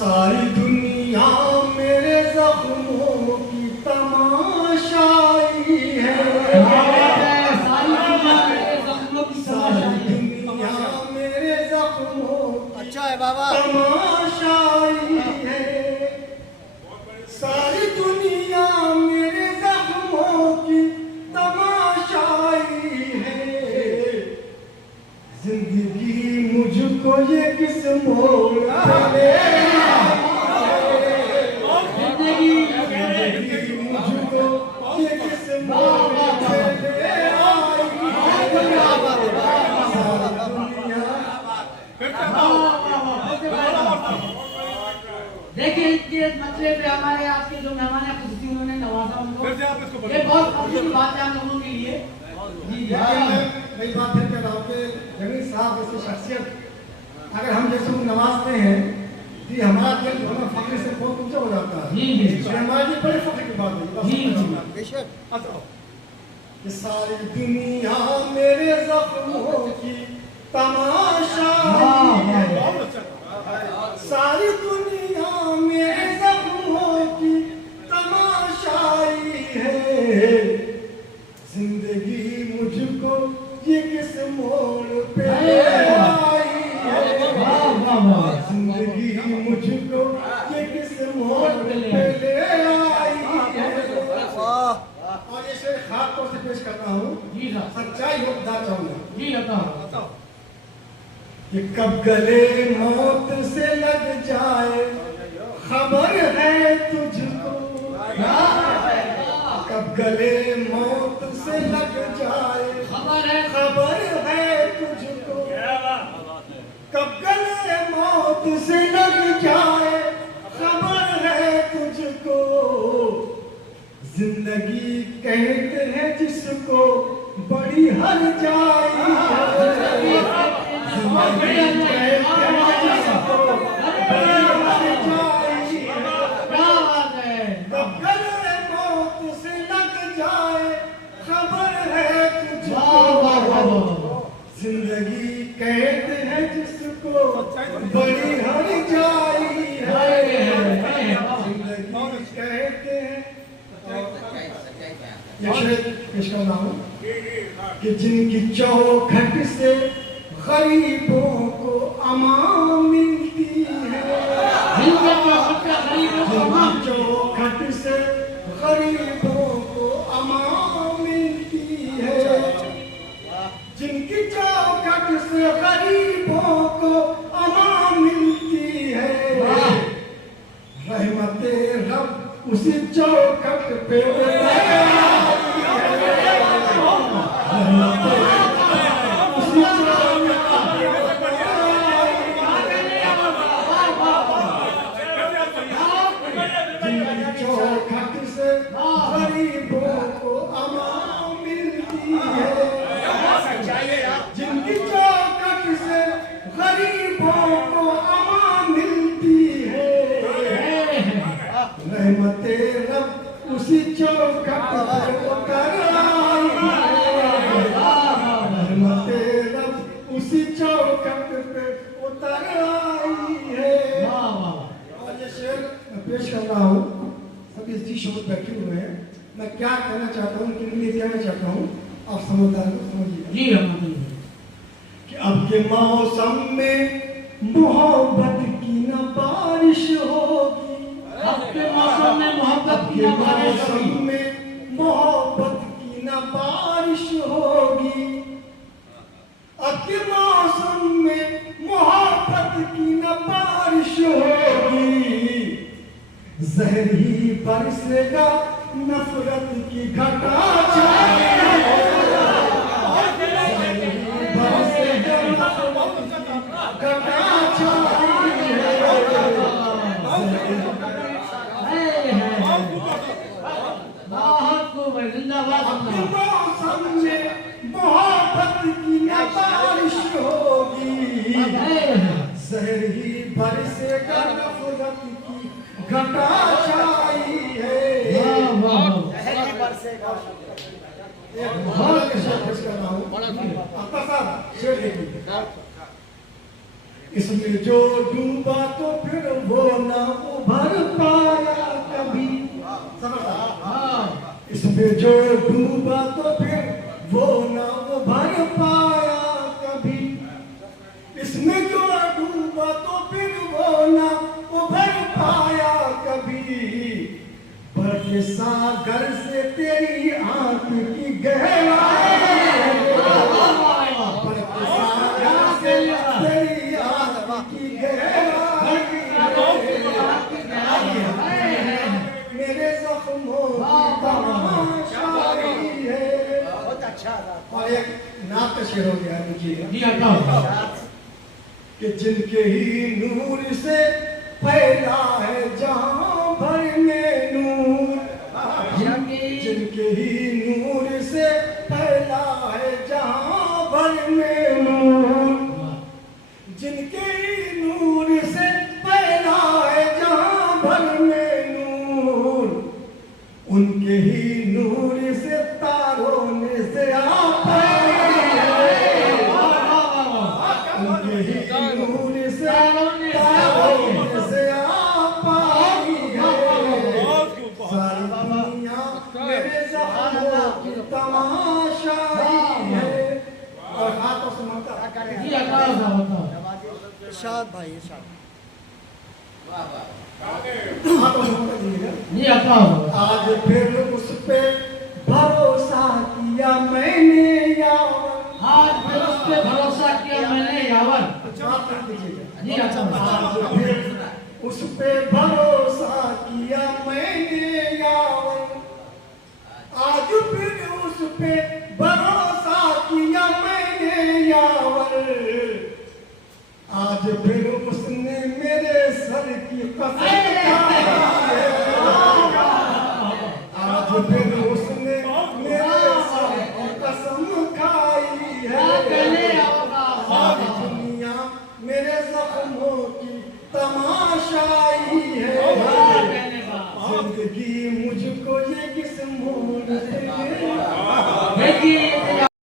सारी दुनिया मेरे जख्मों की तमाशाई है। सारी दुनिया मेरे जख्मों की अच्छा है बाबा। तमाशाई है। सारी दुनिया मेरे जख्मों की तमाशाई है। जिंदगी मुझको ये किस मोड़ पे ले आई, जिंदगी मुझको ये किस मोड़ पे ले आई। देखिए इनके मसले पे हमारे आज के जो मेहमान है खुशी उन्होंने नवाजा उनको, ये बहुत अच्छी बात है हम लोगों के लिए। मेरी बात फिर कह रहा हूँ कि जमीन साहब जैसी शख्सियत अगर हम जैसे नवाजते हैं कि हमारा दिल हमारा फख्र से बहुत ऊंचा हो जाता है। हमारे लिए बड़े फख्र की बात है। बेशक। ये सारी दुनिया मेरे ज़ख्मों की तमाशाई है। सारी दुनिया मेरे ज़ख्मों की तमाशाई है। जिंदगी मुझको ये किस मोड़ पे ले आई है। जिंदगी मुझको ये किस मोड़ पे ले आई है। और ये शेर खास तौर से पेश करता हूँ, सच्चाई होता चाहूंगा कि कब गले मौत से लग जाए खबर है तुझको। कब गले मौत से लग जाए खबर है तुझको। कब गले मौत से लग जाए खबर है तुझको। जिंदगी कहते हैं जिसको बड़ी हर जाई है। जिंदगी कहते हैं जिसको बड़ी हर जाई है। कब गले मौत से लग जाए खबर है तुझको। जिंदगी कहते हैं जिसको बड़ी हर जाई है। जिंदगी कहते हैं कि जिनकी चौखट से गरीबों को अमान मिलती है। जिनकी चौखट से गरीबों को अमान मिलती है। जिनकी चौखट से गरीबों को अमान मिलती है। रहमते रब उसी चौखट पे चौखट से गरीबों को अमान मिलती है। जिनकी चौखट से गरीबों को अमान मिलती है। रहमते रब उसी चौखट पे उतर आई है। रहमते रब उसी चौखट पे उतर आई है। और ये शेर मैं पेश कर रहा हूँ, सभी जी शोध बैठे हुए हैं। मैं क्या कहना चाहता हूँ, किन लिए कहना चाहता हूँ, आप समझदार को समझिए कि अब के मौसम में मोहब्बत की न बारिश होगी। अब के मौसम में मोहब्बत की न बारिश होगी। अब के मौसम में मोहब्बत की न बारिश होगी। जहर ही बरसेगा नफरत की घटा छाएगी। बरसेगा नफरत की घटा छाएगी। मौसम में मोहब्बत की न बारिश होगी। जहर ही बरसेगा नफरत की घटा छाई है। इसमें जो डूबा तो फिर वो ना उभर पाया कभी। इसमें जो डूबा तो फिर वो ना उभर पाया कभी। इसमें जो डूबा तो फिर वो ना उभर पाया कभी। बड़े सागर से तेरी आंख की गहराई, बड़े सागर से तेरी आंख की गहराई, मेरे जख्मों की तमाशाई है। बहुत अच्छा था। और एक नात का शेर हो गया मुझे जी अच्छा कि जिनके ही नूर से फैला है जहां भर में नूर, जिनके ही नूर से फैला है जहां भर में नूर, जिनके ही नूर से फैला है जहां भर में नूर, उनके ही नूर से तारों ने से आप उनके ही नूर से तारों ने से आप आई है। सारी दुनिया मेरे जख्मों की तमाशाई है। और हाथों से ममता जी अच्छा होता इरशाद भाई इरशाद। हाथों से ममता दीजिएगा। जी अच्छा आज फिर उस पे भरोसा किया मैंने यावर। आज फिर उस पे भरोसा किया मैंने यावर। माफ कर दीजिएगा। जी अच्छा आज फिर उस पे भरोसा किया मैंने यावर। आज फिर उस पे भरोसा किया मैंने यावर। आज फिर उसने मेरे सर की कसम खाई है। आज फिर